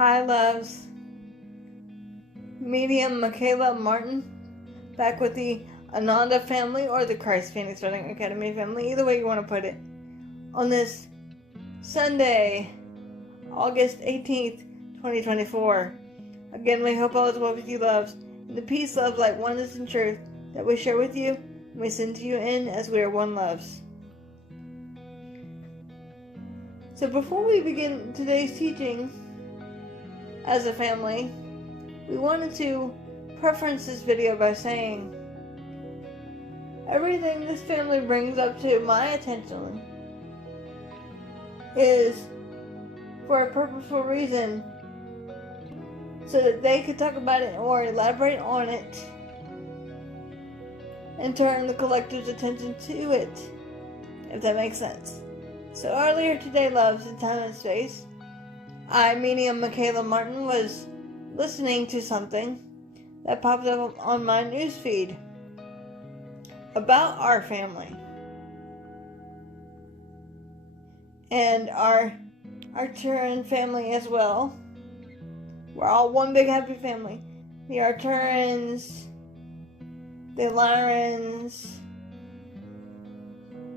Hi, loves. Medium Michaela Martin, back with the Ananda family or the Christ Phoenix Running Academy family, either way you want to put it, on this Sunday, August 18th, 2024. Again, we hope all is well with you, loves, and the peace, love, light, oneness, and truth that we share with you and we send to you in as we are one, loves. So before we begin today's teaching as a family, we wanted to preference this video by saying everything this family brings up to my attention is for a purposeful reason, so that they could talk about it or elaborate on it and turn the collective's attention to it, if that makes sense. So earlier today, loves, in time and space, I, medium Michaela Martin, was listening to something that popped up on my newsfeed about our family and our Arcturian family as well. We're all one big happy family. The Arcturians, the Lyrans,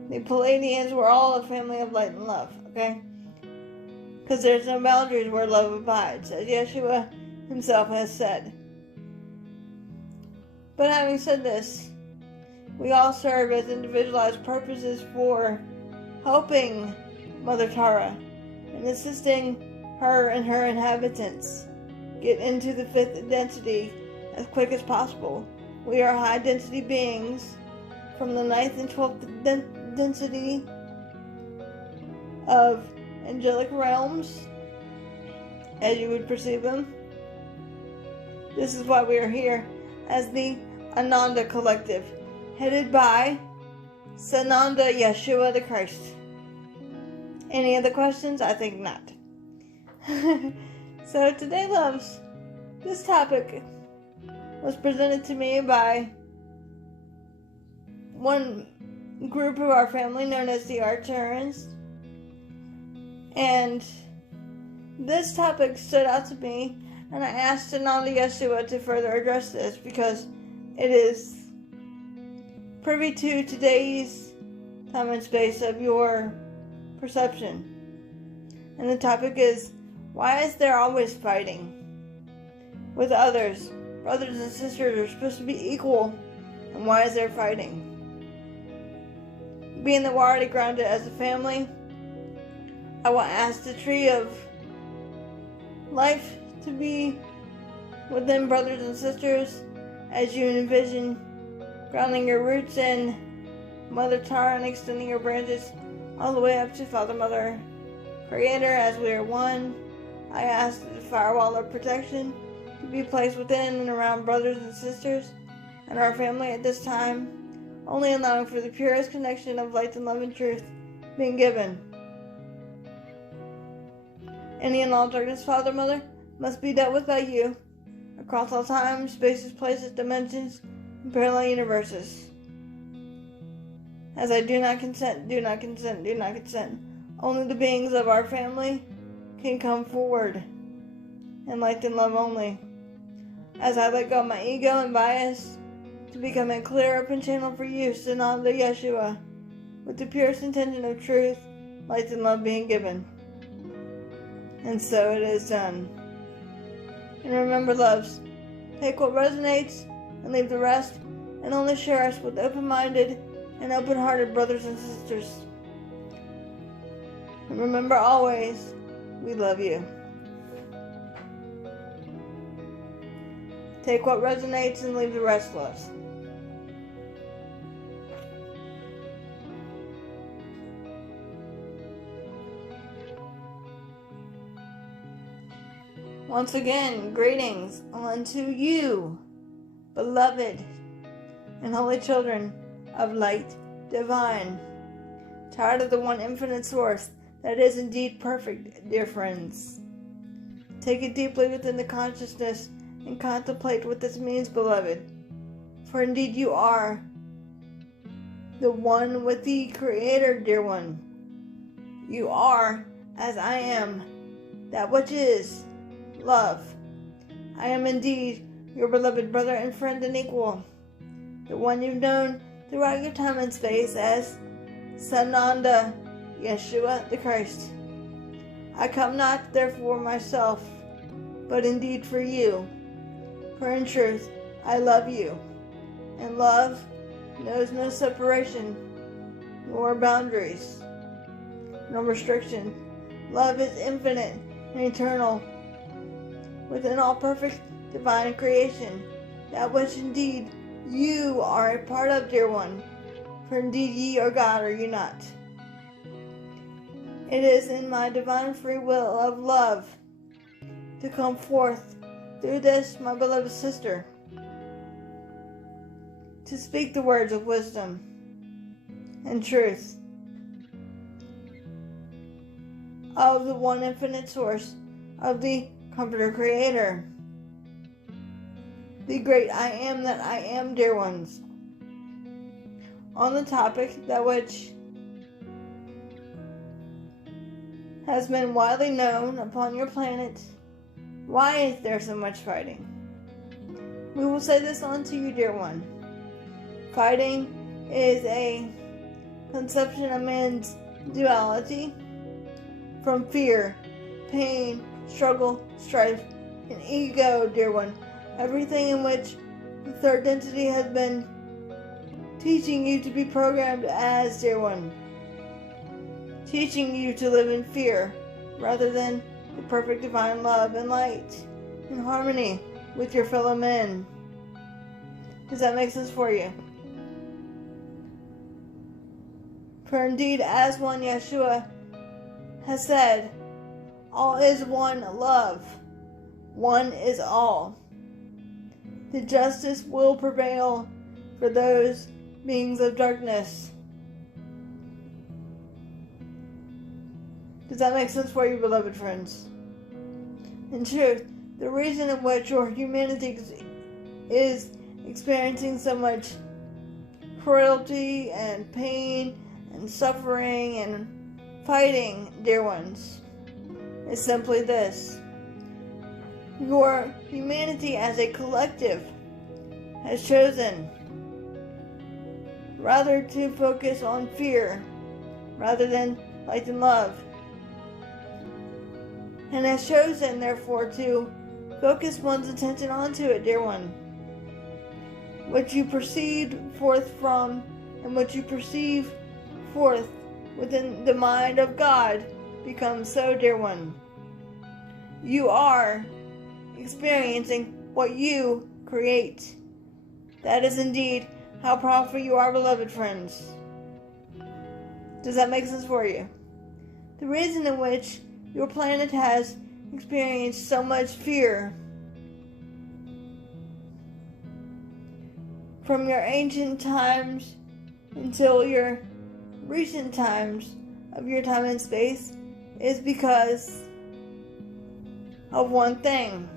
the Palladians, we're all a family of light and love, okay? Because there's no boundaries where love abides, as Yeshua himself has said. But having said this, we all serve as individualized purposes for helping Mother Tara and assisting her and her inhabitants get into the fifth density as quick as possible. We are high density beings from the 9th and 12th density of angelic realms, as you would perceive them. This is why we are here as the Ananda Collective, headed by Sananda Yeshua the Christ. Any other questions? I think not. So today, loves, this topic was presented to me by one group of our family known as the Arcturians. And this topic stood out to me, and I asked Ananda Yeshua to further address this because it is privy to today's time and space of your perception. And the topic is, why is there always fighting with others? Brothers and sisters are supposed to be equal, and why is there fighting? Being that we're already grounded as a family, I will ask the tree of life to be within brothers and sisters as you envision grounding your roots in Mother Tara and extending your branches all the way up to Father, Mother, Creator, as we are one. I ask that the firewall of protection to be placed within and around brothers and sisters and our family at this time, only allowing for the purest connection of light and love and truth being given. Any and all darkness, Father, Mother, must be dealt with by you, across all time, spaces, places, dimensions, and parallel universes. As I do not consent, do not consent, do not consent, only the beings of our family can come forward, in light and love only. As I let go of my ego and bias, to become a clear open channel for you, Sananda Yeshua, with the purest intention of truth, light, and love being given. And so it is done. And remember, loves, take what resonates and leave the rest, and only share us with open-minded and open-hearted brothers and sisters. And remember always, we love you. Take what resonates and leave the rest, loves. Once again, greetings unto you, beloved and holy children of light divine. Tired of the one infinite source that is indeed perfect, dear friends. Take it deeply within the consciousness and contemplate what this means, beloved. For indeed you are the one with the Creator, dear one. You are, as I am, that which is, love. I am indeed your beloved brother and friend and equal, the one you've known throughout your time and space as Sananda, Yeshua the Christ. I come not therefore myself, but indeed for you. For in truth I love you, and love knows no separation, nor boundaries, nor restriction. Love is infinite and eternal, within all perfect divine creation, that which indeed you are a part of, dear one. For indeed ye are God, are you not? It is in my divine free will of love to come forth through this, my beloved sister, to speak the words of wisdom and truth of the one infinite source of the Comforter Creator, the great I am that I am, dear ones, on the topic that which has been widely known upon your planet. Why is there so much fighting? We will say this unto you, dear one. Fighting is a conception of man's duality from fear, pain, struggle, strife, and ego, dear one. Everything in which the third entity has been teaching you to be programmed as, dear one. Teaching you to live in fear rather than the perfect divine love and light and harmony with your fellow men. Does that make sense for you? For indeed, as one Yeshua has said, all is one love. One is all. The justice will prevail for those beings of darkness. Does that make sense for you, beloved friends? In truth, the reason in which your humanity is experiencing so much cruelty and pain and suffering and fighting, dear ones, is simply this. Your humanity as a collective has chosen rather to focus on fear rather than light and love, and has chosen therefore to focus one's attention onto it, dear one. What you proceed forth from and what you perceive forth within the mind of God becomes so, dear one. You are experiencing what you create. That is indeed how powerful you are, beloved friends. Does that make sense for you? The reason in which your planet has experienced so much fear from your ancient times until your recent times of your time and space is because of one thing.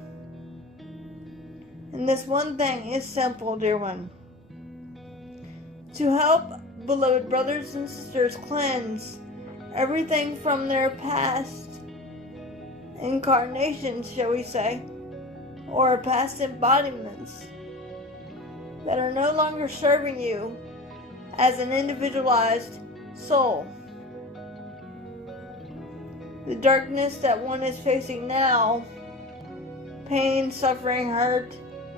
And this one thing is simple, dear one. To help beloved brothers and sisters cleanse everything from their past incarnations, shall we say, or past embodiments that are no longer serving you as an individualized soul. The darkness that one is facing now, pain, suffering, hurt,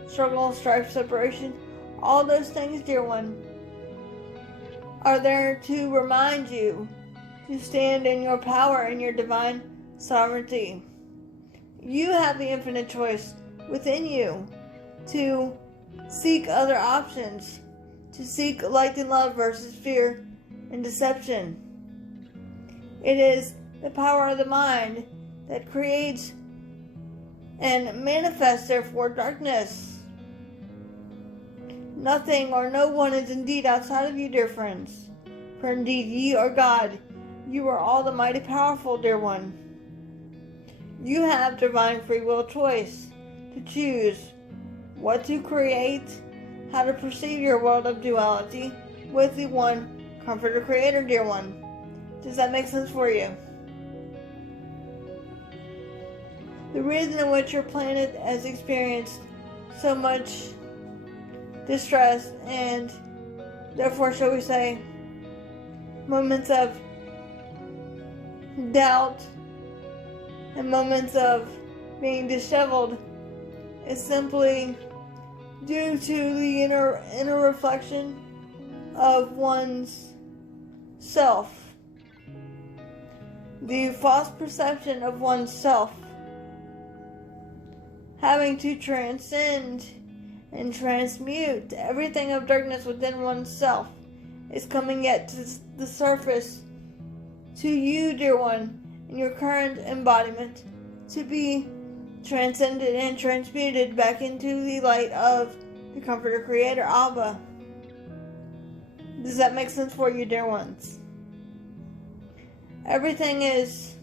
struggle, strife, separation, all those things, dear one, are there to remind you to stand in your power and your divine sovereignty. You have the infinite choice within you to seek other options, to seek light and love versus fear and deception. It is the power of the mind that creates and manifests therefore darkness. Nothing or no one is indeed outside of you, dear friends. For indeed ye are God. You are all the mighty powerful, dear one. You have divine free will choice to choose what to create, how to perceive your world of duality with the one Comforter Creator, dear one. Does that make sense for you? The reason in which your planet has experienced so much distress and, therefore, shall we say, moments of doubt and moments of being disheveled is simply due to the inner reflection of one's self. The false perception of oneself. Having to transcend and transmute everything of darkness within oneself is coming yet to the surface to you, dear one, in your current embodiment, to be transcended and transmuted back into the light of the Comforter Creator, Abba. Does that make sense for you, dear ones? Everything is,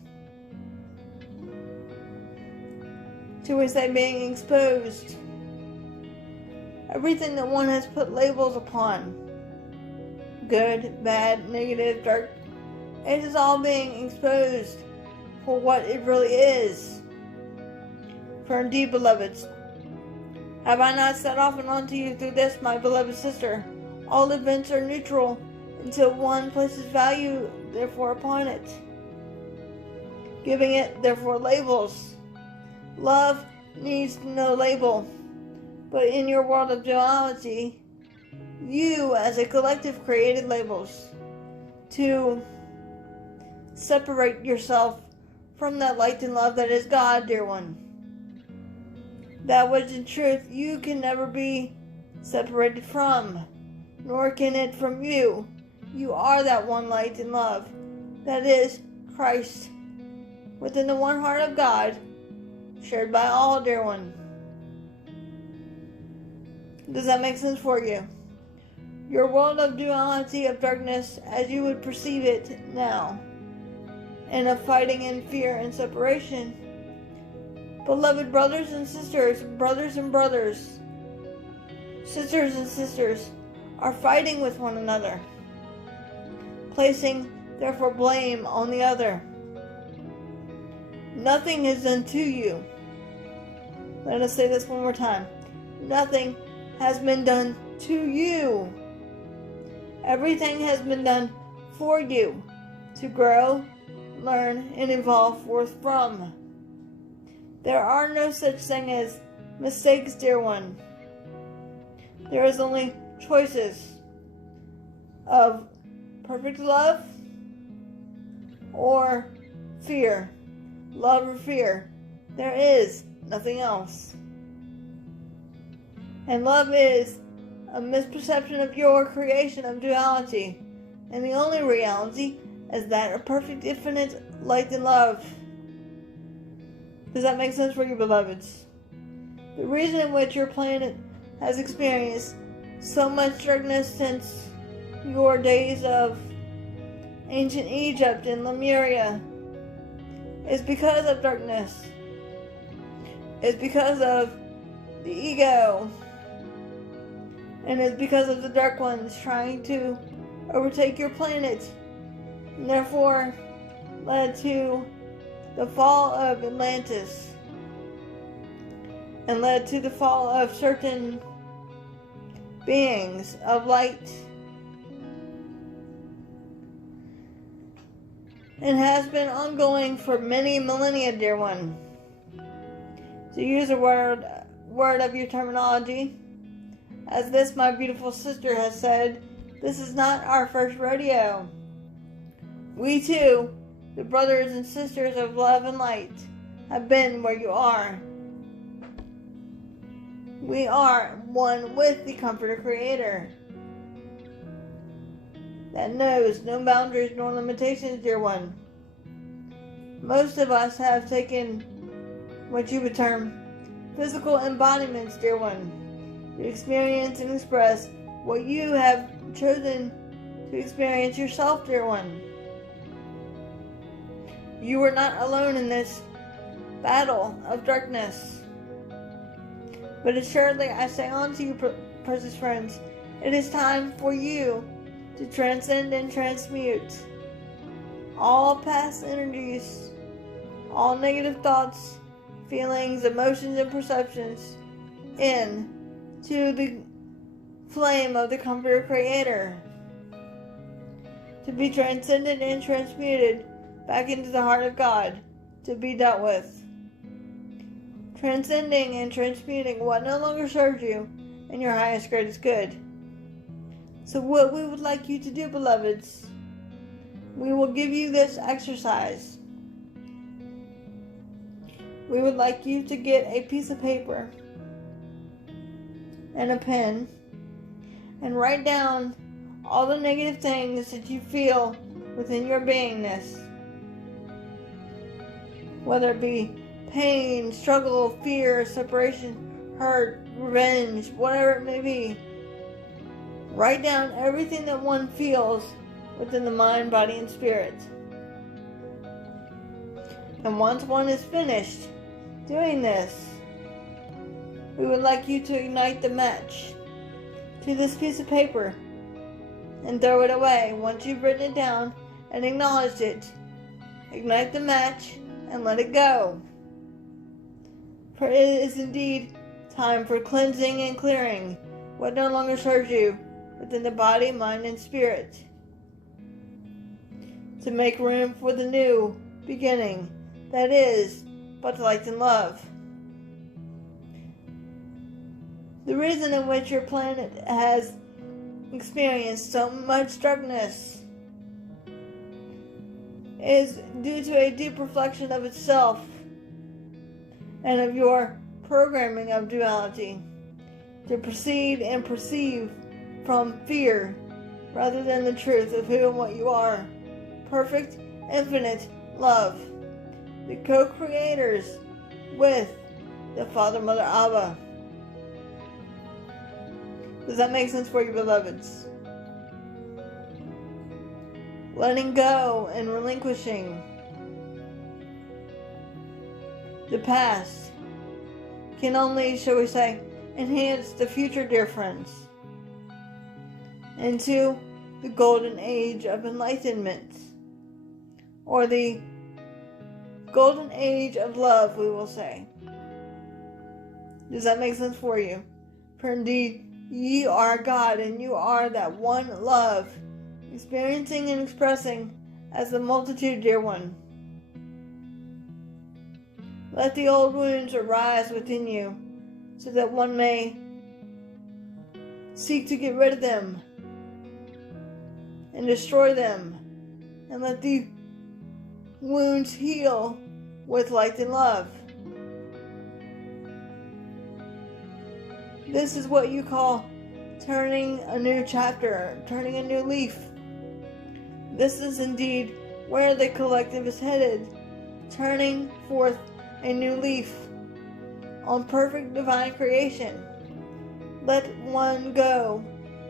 shall we say, being exposed. Everything that one has put labels upon, good, bad, negative, dark, it is all being exposed for what it really is. For indeed, beloveds, have I not said often unto you through this, my beloved sister, all events are neutral until one places value, therefore, upon it, giving it, therefore, labels. Love needs no label, but in your world of duality, you, as a collective, created labels to separate yourself from that light and love that is God, dear one. That which in truth you can never be separated from, nor can it from you. You are that one light and love, that is Christ, within the one heart of God, shared by all, dear one. Does that make sense for you? Your world of duality, of darkness, as you would perceive it now, and of fighting and fear and separation. Beloved brothers and sisters, sisters and sisters, are fighting with one another, placing, therefore, blame on the other. Nothing is done to you. Let us say this one more time. Nothing has been done to you. Everything has been done for you to grow, learn, and evolve forth from. There are no such thing as mistakes, dear one. There is only choices of perfect love or fear. Love or fear. There is nothing else. And love is a misperception of your creation of duality, and the only reality is that of perfect, infinite light and love. Does that make sense for you, beloveds? The reason in which your planet has experienced so much darkness since your days of ancient Egypt and Lemuria is because of darkness. It's because of the ego. And it's because of the dark ones trying to overtake your planet. And therefore led to the fall of Atlantis. And led to the fall of certain beings of light. And has been ongoing for many millennia, dear one. To use a word of your terminology, as this my beautiful sister has said, this is not our first rodeo. We too, the brothers and sisters of love and light, have been where you are. We are one with the Comforter Creator that knows no boundaries nor limitations, dear one. Most of us have taken what you would term physical embodiments, dear one, to experience and express what you have chosen to experience yourself, dear one. You are not alone in this battle of darkness. But assuredly I say unto you, precious friends, it is time for you to transcend and transmute all past energies, all negative thoughts, feelings, emotions, and perceptions in to the flame of the Comforter Creator, to be transcended and transmuted back into the heart of God, to be dealt with. Transcending and transmuting what no longer serves you in your highest, greatest good. So what we would like you to do, beloveds, we will give you this exercise. We would like you to get a piece of paper and a pen and write down all the negative things that you feel within your beingness. Whether it be pain, struggle, fear, separation, hurt, revenge, whatever it may be. Write down everything that one feels within the mind, body, and spirit. And once one is finished doing this, we would like you to ignite the match to this piece of paper and throw it away. Once you've written it down and acknowledged it, ignite the match and let it go. For it is indeed time for cleansing and clearing what no longer serves you within the body, mind, and spirit, to make room for the new beginning that is but light and love. The reason in which your planet has experienced so much darkness is due to a deep reflection of itself and of your programming of duality, to proceed and perceive from fear rather than the truth of who and what you are. Perfect, infinite love. The co-creators with the Father, Mother, Abba. Does that make sense for you, beloveds? Letting go and relinquishing the past can only, shall we say, enhance the future, dear friends, into the golden age of enlightenment, or the golden age of love, we will say. Does that make sense for you? For indeed, ye are God, and you are that one love, experiencing and expressing as the multitude, dear one. Let the old wounds arise within you, so that one may seek to get rid of them and destroy them, and let the wounds heal with light and love. This is what you call turning a new chapter, turning a new leaf. This is indeed where the collective is headed, turning forth a new leaf on perfect divine creation. Let one go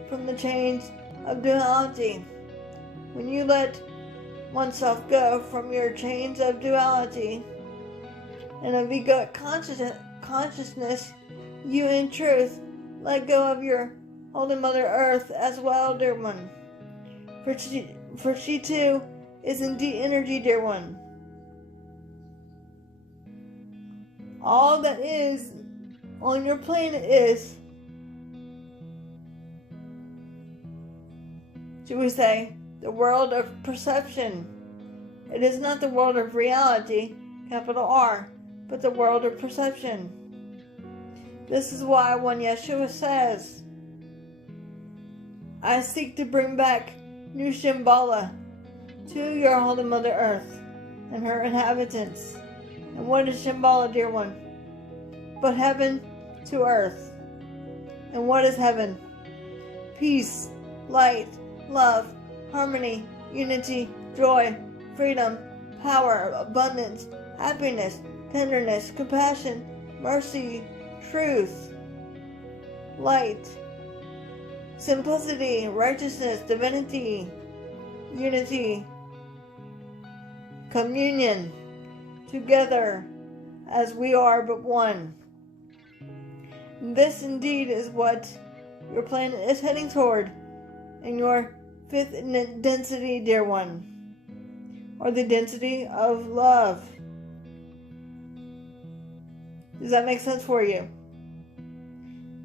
from the chains of duality. When you let oneself go from your chains of duality and of egoic consciousness, you in truth let go of your Holy Mother Earth as well, dear one. For she too is indeed energy, dear one. All that is on your planet is, should we say, the world of perception. It is not the world of reality, capital R, but the world of perception. This is why when Yeshua says, I seek to bring back New Shambhala to your Holy Mother Earth and her inhabitants. And what is Shambhala, dear one? But heaven to earth. And what is heaven? Peace, light, love, harmony, unity, joy, freedom, power, abundance, happiness, tenderness, compassion, mercy, truth, light, simplicity, righteousness, divinity, unity, communion, together as we are but one. This indeed is what your planet is heading toward in your fifth density, dear one, or the density of love. Does that make sense for you?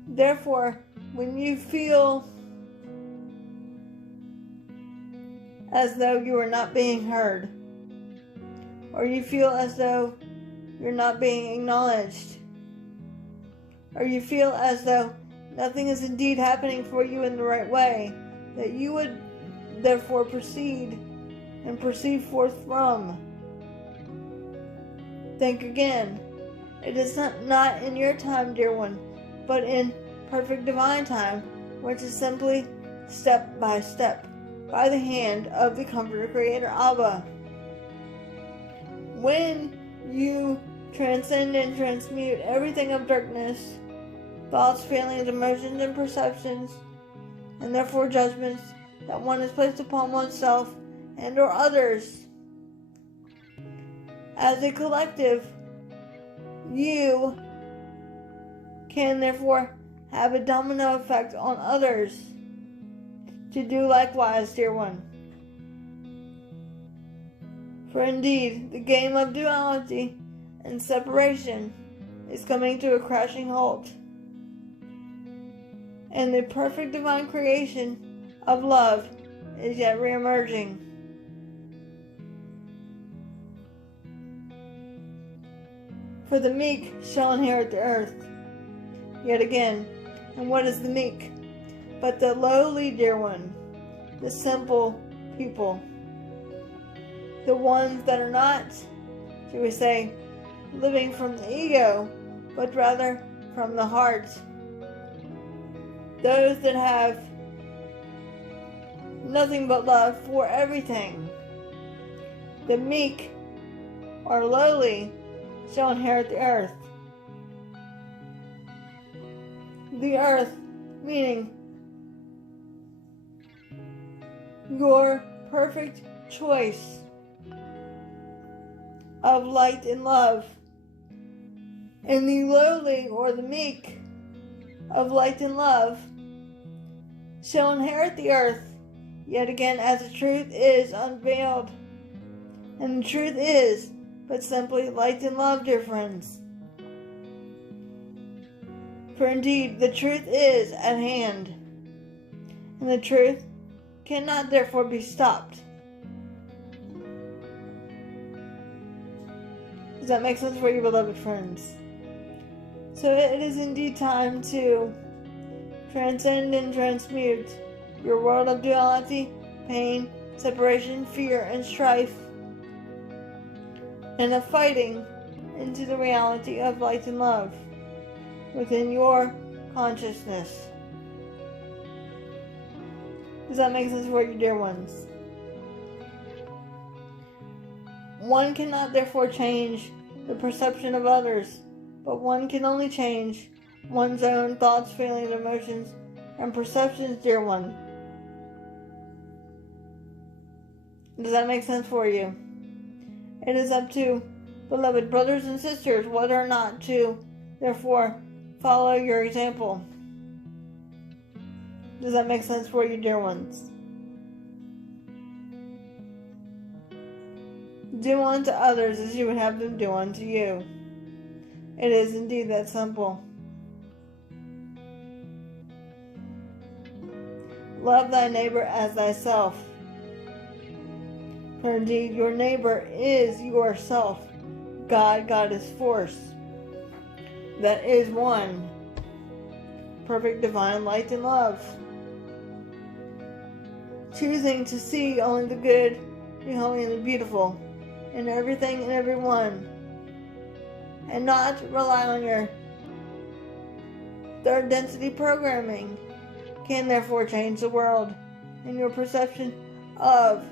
Therefore, when you feel as though you are not being heard, or you feel as though you're not being acknowledged, or you feel as though nothing is indeed happening for you in the right way, that you would therefore proceed and proceed forth from. Think again. It is not in your time, dear one, but in perfect divine time, which is simply step by step, by the hand of the Comforter Creator Abba. When you transcend and transmute everything of darkness, thoughts, feelings, emotions, and perceptions, and therefore judgments that one has placed upon oneself and or others, as a collective, you can therefore have a domino effect on others to do likewise, dear one. For indeed, the game of duality and separation is coming to a crashing halt, and the perfect divine creation of love is yet re-emerging. For the meek shall inherit the earth. Yet again, and what is the meek? But the lowly, dear one, the simple people, the ones that are not, shall we say, living from the ego, but rather from the heart. Those that have nothing but love for everything. The meek or lowly shall inherit the earth. The earth meaning your perfect choice of light and love. And the lowly or the meek of light and love shall inherit the earth, yet again as the truth is unveiled. And the truth is but simply light and love, dear friends. For indeed, the truth is at hand, and the truth cannot therefore be stopped. Does that make sense for you, beloved friends? So it is indeed time to transcend and transmute your world of duality, pain, separation, fear, and strife, and of fighting into the reality of light and love within your consciousness. Does that make sense for you, dear ones? One cannot therefore change the perception of others, but one can only change one's own thoughts, feelings, emotions, and perceptions, dear one. Does that make sense for you? It is up to beloved brothers and sisters whether or not to, therefore, follow your example. Does that make sense for you, dear ones? Do unto others as you would have them do unto you. It is indeed that simple. Love thy neighbor as thyself. For indeed your neighbor is yourself. God is force. That is one. Perfect divine light and love. Choosing to see only the good, the holy, and the beautiful in everything and everyone. And not rely on your third density programming can therefore change the world and your perception of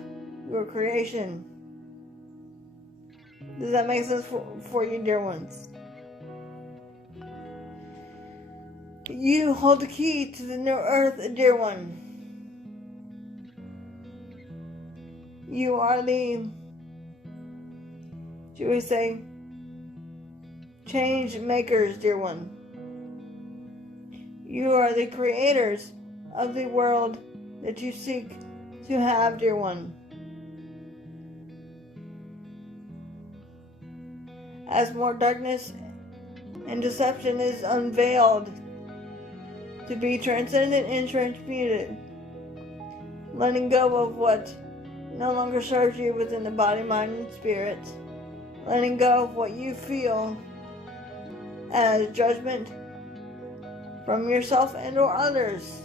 your creation. Does that make sense for you, dear ones? You hold the key to the new earth, dear one. You are the, should we say, change makers, dear one. You are the creators of the world that you seek to have, dear one. As more darkness and deception is unveiled to be transcended and transmuted, letting go of what no longer serves you within the body, mind, and spirit, letting go of what you feel as judgment from yourself and or others.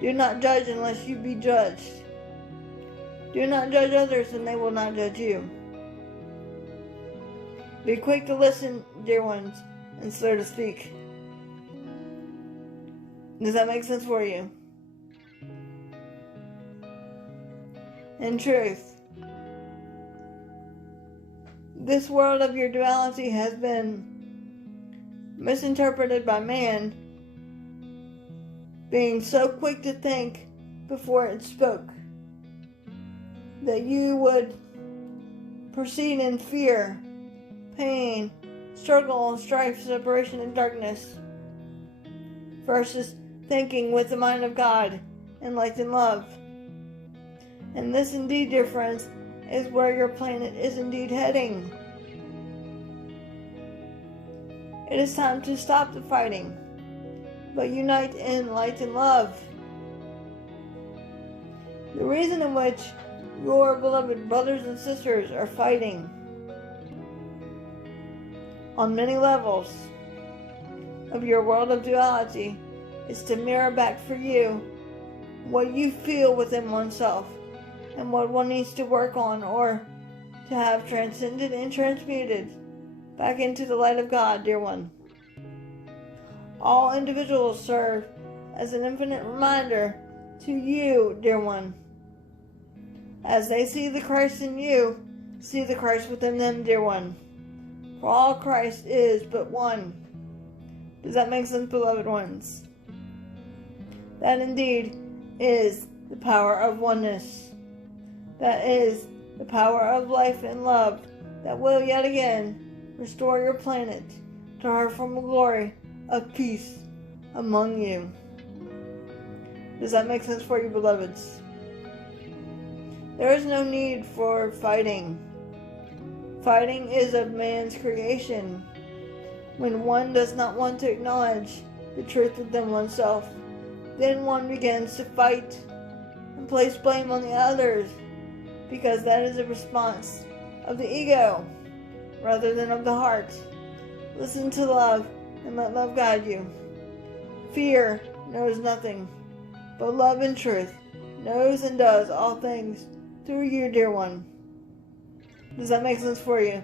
Do not judge unless you be judged. Do not judge others and they will not judge you. Be quick to listen, dear ones, and slow to speak. Does that make sense for you? In truth, this world of your duality has been misinterpreted by man, being so quick to think before it spoke, that you would proceed in fear, pain, struggle, strife, separation, and darkness, versus thinking with the mind of God and light and love. And this indeed, dear friends, is where your planet is indeed heading. It is time to stop the fighting, but unite in light and love. The reason in which your beloved brothers and sisters are fighting on many levels of your world of duality is to mirror back for you what you feel within oneself and what one needs to work on or to have transcended and transmuted back into the light of God, dear one. All individuals serve as an infinite reminder to you, dear one. As they see the Christ in you, see the Christ within them, dear one. For all Christ is but one. Does that make sense, beloved ones? That indeed is the power of oneness. That is the power of life and love that will yet again restore your planet to her former glory of peace among you. Does that make sense for you, beloveds? There is no need for fighting. Fighting is of man's creation. When one does not want to acknowledge the truth within oneself, then one begins to fight and place blame on the others, because that is a response of the ego rather than of the heart. Listen to love and let love guide you. Fear knows nothing, but love and truth knows and does all things through you, dear one. Does that make sense for you?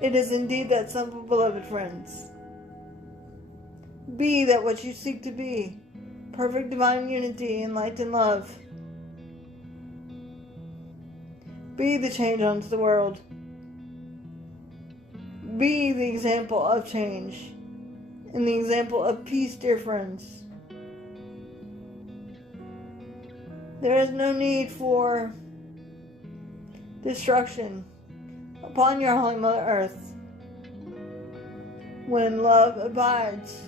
It is indeed that simple, beloved friends. Be that what you seek to be. Perfect divine unity in light and love. Be the change unto the world. Be the example of change and the example of peace, dear friends. There is no need for destruction upon your Holy Mother Earth when love abides.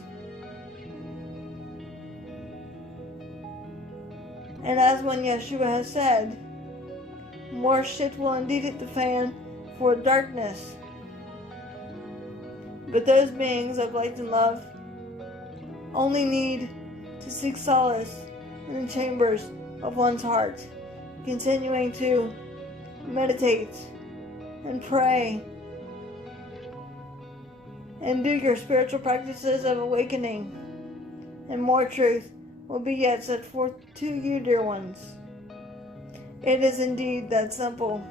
And as when Yeshua has said, more shit will indeed hit the fan for darkness. But those beings of light and love only need to seek solace in the chambers of one's heart, continuing to meditate and pray and do your spiritual practices of awakening, and more truth will be yet set forth to you, dear ones. It is indeed that simple.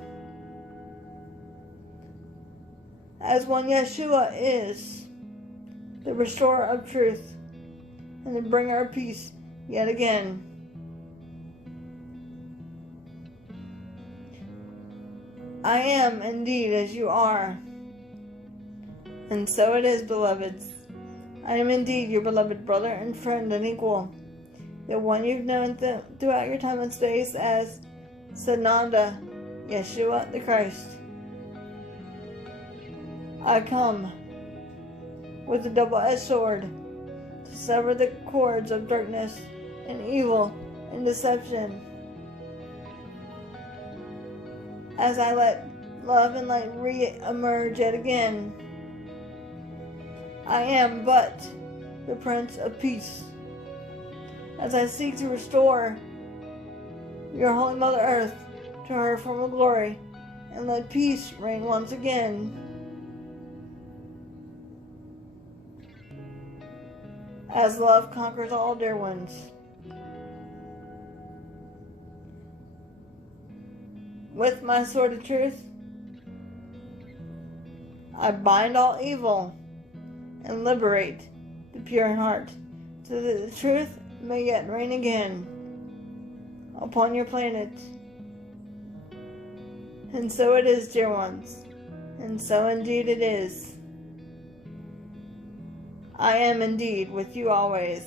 As one Yeshua is the restorer of truth and the bringer of peace yet again. I am indeed as you are. And so it is, beloveds. I am indeed your beloved brother and friend and equal, the one you've known throughout your time and space as Sananda, Yeshua the Christ. I come with a double-edged sword to sever the cords of darkness and evil and deception, as I let love and light re-emerge yet again I am but the Prince of Peace. As I seek to restore your Holy Mother Earth to her former glory, and let peace reign once again. As love conquers all, dear ones. With my sword of truth, I bind all evil and liberate the pure in heart, so that the truth may yet reign again upon your planet. And so it is, dear ones, and so indeed it is. I am indeed with you always.